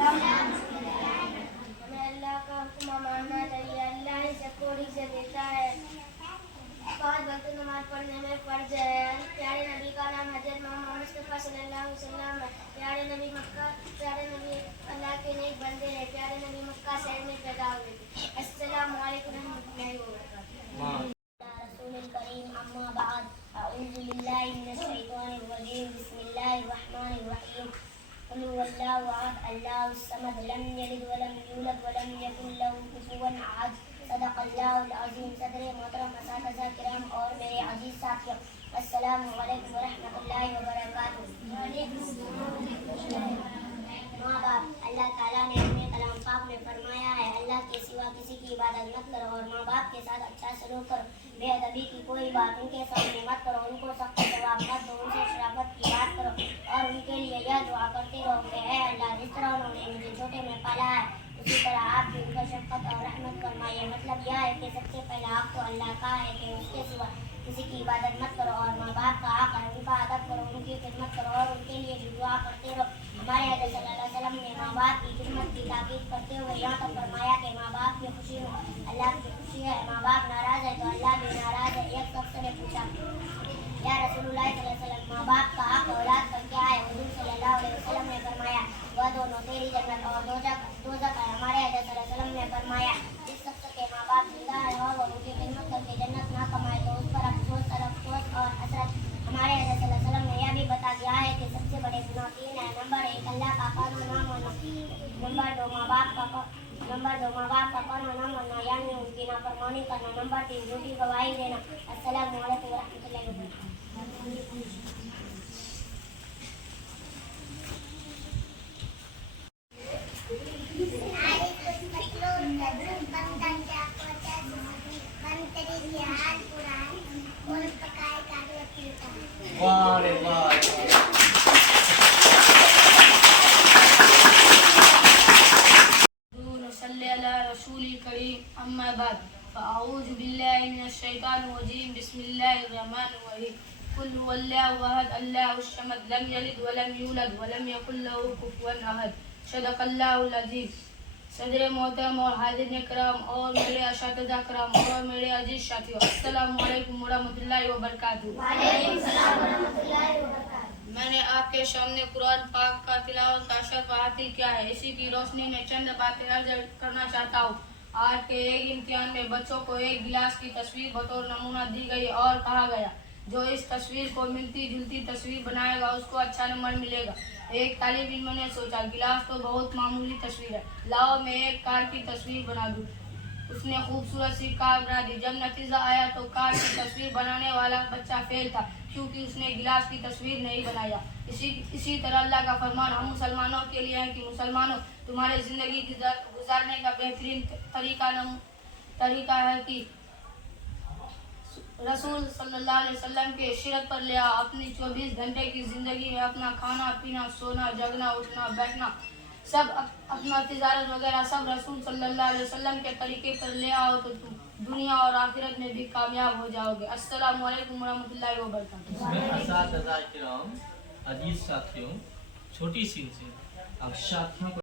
हमें अल्लाह का हुक्म मानना चाहिए। अल्लाह ही सबको रिज़्क़ देता है। 5 वक्त नमाज पढ़ने में फर्ज है। प्यारे नबी का नाम हज़रत मोहम्मद मुस्तफ़ा सल्लल्लाहु अलैहि वसल्लम है। प्यारे नबी अल्लाह के नेक बंदे हैं। प्यारे नबी मक्का शहर में पैदा हुए थे। अस्सलामु अलैकुम रहमतुल्लाहि व बरकातुहू। रसूलुल करीम अम्मा बाद अऊज़ु बिल्लाहि मिनश शैतानिर रजीम बिस्मिल्लाहिर रहमानिर रहीम कुल हुवल्लाहु अहद अल्लाहुस समद लम यलिद व लम यूलद व लम यकुल लहू कुफुवन अहद सदक़ल्लाहुल अज़ीम। सदर मोहतरम असातिज़ा किराम और मेरे अजीज साथियों, अस्सलामु अलैकुम व रहमतुल्लाहि व बरकातुहू। माँ बाप, अल्लाह ताला ने अपने कलाम पाक में फरमाया है, अल्लाह के सिवा किसी की इबादत मत करो और माँ बाप के साथ अच्छा सलूक करो। बेअदबी की कोई बात उनके सामने मत करो, उनको सख्त जवाब मत दो, उनसे शराफत की बात करो और उनके लिए यह दुआ करते रहो कि ऐ अल्लाह, जिस तरह उन्होंने मुझे छोटे में पाला है उसी तरह आप भी उनका शफ़क़त और रहमत फरमाइए। मतलब यह है कि सबसे पहला हक़ तो अल्लाह का है कि उसके सिवा किसी की इबादत मत करो और माँ बाप का हक़ है उनका अदब करो, उनकी खिदमत करो और उनके लिए भी दुआ करते रहो। हमारे हज़रत सल्लल्लाहु अलैहि वसल्लम ने माँ बाप की खिदमत की ताकीद करते हुए यहाँ तक फरमाया कि माँ बाप की खुशी में अल्लाह की खुशी है, माँ बाप नाराज़ है तो अल्लाह भी नाराज़ है। एक शख्स ने पूछा, या रसूलुल्लाह सल्लल्लाहु अलैहि वसल्लम, माँ बाप का हक़ औलाद पर क्या है? हुज़ूर सल्लल्लाहु अलैहि वसल्लम ने फरमाया, वह दोनों तेरी जन्नत और दोज़ख है। हमारे हज़रत सल्लल्लाहु अलैहि वसल्लम ने फरमाया, जिस शख्स के माँ बाप जिंदा है और वह उनकी खिदमत करके जन्नत ना कमाए तो उस पर अफसोस और हसरत। हमारे हज़रत सल्लल्लाहु अलैहि वसल्लम ने यह भी बता दिया है कि सबसे बड़े गुनाह 3 हैं। नंबर 1 अल्लाह का कानून ना मानना, नंबर 2 माँ बाप का कानून ना मानना यानी उनकी नाफरमानी करना, नंबर 3 झूठी गवाही देना। अस्सलामु अलैकुम व रहमतुल्लाहि व बरकातुहू। वाह रे वाह। रसूलिल करीम अम्मा बाद फ़अऊज़ु बिल्लाहि मिनश शैतानिर रजीम बिस्मिल्लाहिर रहमानिर रहीम कुल हुवल्लाहु अहद अल्लाहुस समद लम यलिद व लम यूलद व लम यकुल लहू कुफुवन अहद सदक़ल्लाहुल अज़ीम। सदर मोहतरम और हाज़िर किराम और मेरे असातिज़ा किराम और मेरे अजीज साथियों, अस्सलामु अलैकुम व रहमतुल्लाहि व बरकातुहू। मैंने आपके सामने कुरान पाक का तिलावत का शर्फ हासिल किया है। इसी की रोशनी में चंद बातें अर्ज करना चाहता हूँ। आज के एक इम्तिहान में बच्चों को एक गिलास की तस्वीर बतौर नमूना दी गई और कहा गया, जो इस तस्वीर को मिलती जुलती तस्वीर बनाएगा उसको अच्छा नंबर मिलेगा। एक तालिब इल्म ने सोचा, गिलास तो बहुत मामूली तस्वीर है, लाओ मैं एक कार की तस्वीर बना दूँ। उसने खूबसूरत सी कार बना दी। जब नतीजा आया तो कार की तस्वीर बनाने वाला बच्चा फेल था, क्योंकि उसने गिलास की तस्वीर नहीं बनाया। इसी तरह अल्लाह का फरमान हम मुसलमानों के लिए है कि मुसलमानों, तुम्हारे ज़िंदगी गुजारने का बेहतरीन तरीका है कि रसूल सल्लल्लाहु अलैहि वसल्लम के शिरत पर ले आओ। अपनी 24 घंटे की ज़िंदगी में अपना खाना पीना, सोना, जगना, उठना, बैठना, सब अपना तिजारत वगैरह सब रसूल सल्लल्लाहु अलैहि वसल्लम के तरीके पर ले आओ तो तुम दुनिया और आखिरत में भी कामयाब हो जाओगे। अस्सलामु अलैकुम व रहमतुल्लाहि व बरकातुहू। अजीज साथियों, छोटी सी अब साथियों को